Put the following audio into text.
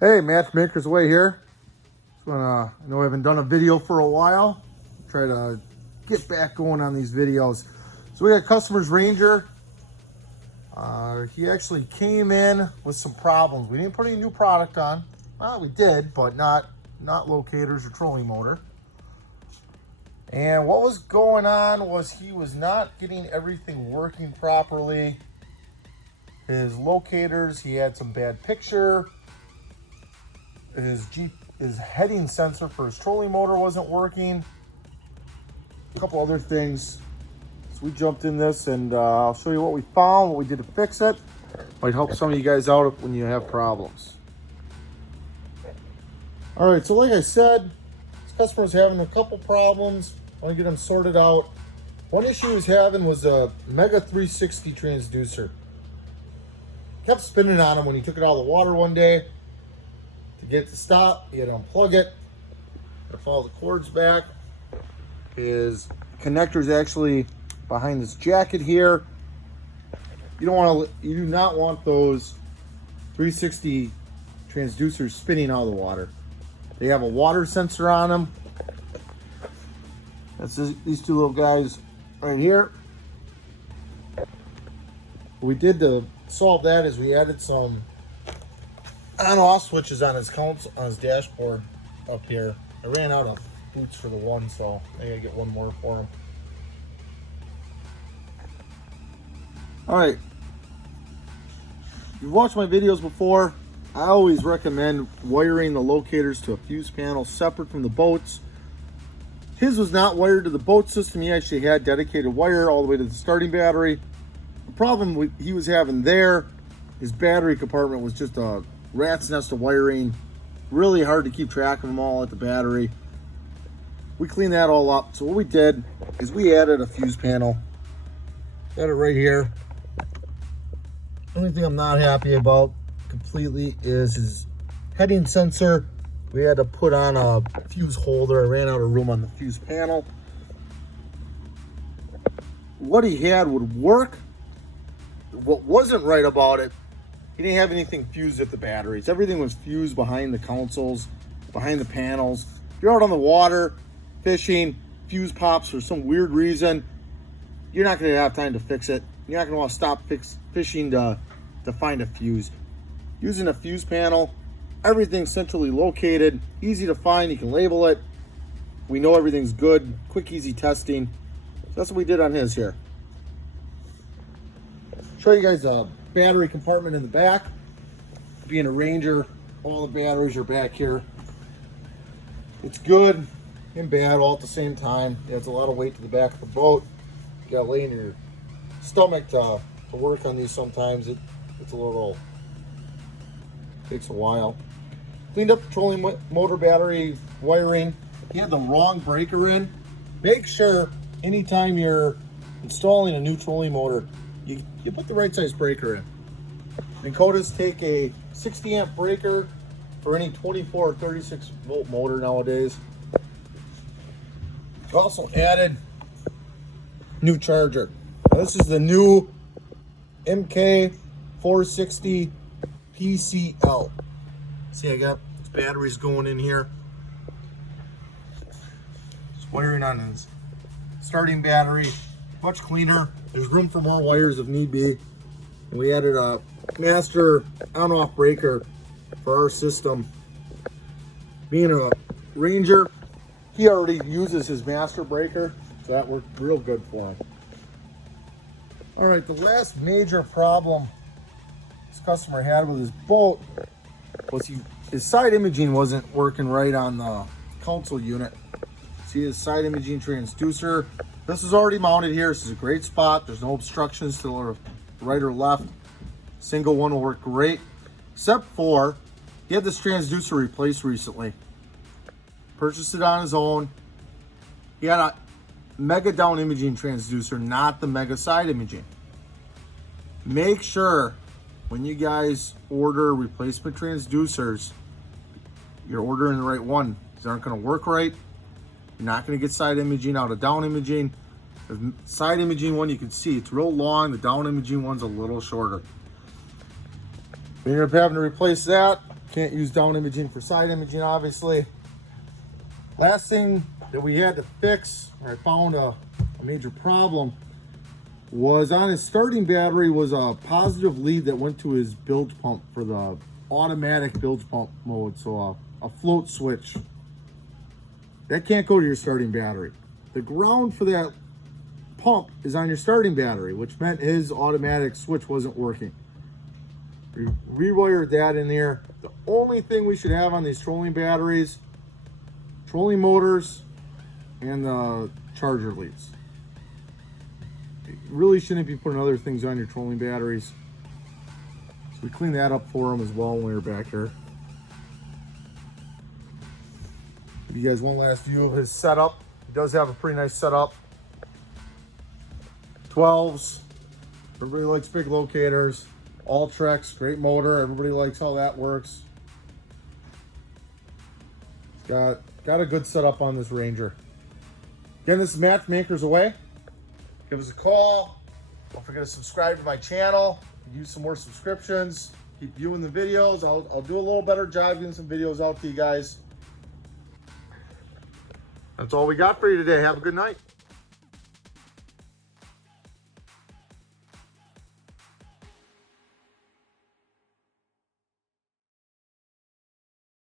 Hey, Matchmaker's Way here. I know I haven't done a video for a while. Try to get back going on these videos. So we got customer's Ranger. He actually came in with some problems. We didn't put any new product on. Well, we did, but not locators or trolling motor. And what was going on was he was not getting everything working properly. His locators, he had some bad picture. His heading sensor for his trolling motor wasn't working. A couple other things. So we jumped in this and I'll show you what we found, what we did to fix it. Might help some of you guys out when you have problems. All right, so like I said, this customer's having a couple problems. I want to get them sorted out. One issue he was having was a Mega 360 transducer. Kept spinning on him when he took it out of the water one day. To get it to stop, he had to unplug it. Follow the cords back. His connector is actually behind this jacket here. You do not want those 360 transducers spinning out of the water. They have a water sensor on them. That's these two little guys right here. What we did to solve that is we added some on-off switches on his console, on his dashboard up here. I ran out of boots for the one, so I gotta get one more for him. All right. If you've watched my videos before, I always recommend wiring the locators to a fuse panel separate from the boats. His was not wired to the boat system. He actually had dedicated wire all the way to the starting battery. The problem he was having there, his battery compartment was just a rat's nest of wiring. Really hard to keep track of them all at the battery. We cleaned that all up. So what we did is we added a fuse panel. Got it right here. The only thing I'm not happy about completely is his heading sensor. We had to put on a fuse holder. I ran out of room on the fuse panel. What he had would work. What wasn't right about it, he didn't have anything fused at the batteries. Everything was fused behind the consoles, behind the panels. If you're out on the water, fishing, fuse pops for some weird reason, you're not gonna have time to fix it. You're not gonna want to stop fishing to find a fuse. Using a fuse panel, everything's centrally located, easy to find, you can label it. We know everything's good, quick, easy testing. So that's what we did on his here. Show you guys a battery compartment in the back. Being a Ranger, all the batteries are back here. It's good and bad all at the same time. It adds a lot of weight to the back of the boat. You gotta lay in your stomach to work on these sometimes. It's a little, takes a while. Cleaned up the trolling motor battery wiring. You had the wrong breaker in. Make sure anytime you're installing a new trolling motor, you put the right size breaker in. Minn Kotas take a 60 amp breaker for any 24 or 36 volt motor nowadays. We also added new charger. Now this is the new MK460PCL. See, I got batteries going in here. Just wiring on his starting battery, much cleaner. There's room for more wires if need be. And we added a master on-off breaker for our system. Being a Ranger, he already uses his master breaker, so that worked real good for him. All right, the last major problem this customer had with his boat was his side imaging wasn't working right on the console unit. See his side imaging transducer. This is already mounted here. This is a great spot. There's no obstructions to the right or left. Single one will work great, except for he had this transducer replaced recently. Purchased it on his own. He had a Mega down imaging transducer, not the Mega side imaging. Make sure when you guys order replacement transducers, you're ordering the right one. These aren't going to work right. You're not going to get side imaging out of down imaging. The side imaging one, you can see it's real long. The down imaging one's a little shorter. We ended up having to replace that. Can't use down imaging for side imaging, obviously. Last thing that we had to fix, or I found a major problem, was on his starting battery was a positive lead that went to his bilge pump for the automatic bilge pump mode. So a float switch. That can't go to your starting battery. The ground for that pump is on your starting battery, which meant his automatic switch wasn't working. We rewired that in there. The only thing we should have on these trolling batteries, trolling motors, and the charger leads. You really shouldn't be putting other things on your trolling batteries. So we cleaned that up for him as well when we were back here. Give you guys one last view of his setup. He does have a pretty nice setup. 12s. Everybody likes big locators. Ultrex, great motor. Everybody likes how that works. It's got a good setup on this Ranger. Again, this is Matt from Anchors Away. Give us a call. Don't forget to subscribe to my channel. Use some more subscriptions. Keep viewing the videos. I'll do a little better job getting some videos out to you guys. That's all we got for you today. Have a good night.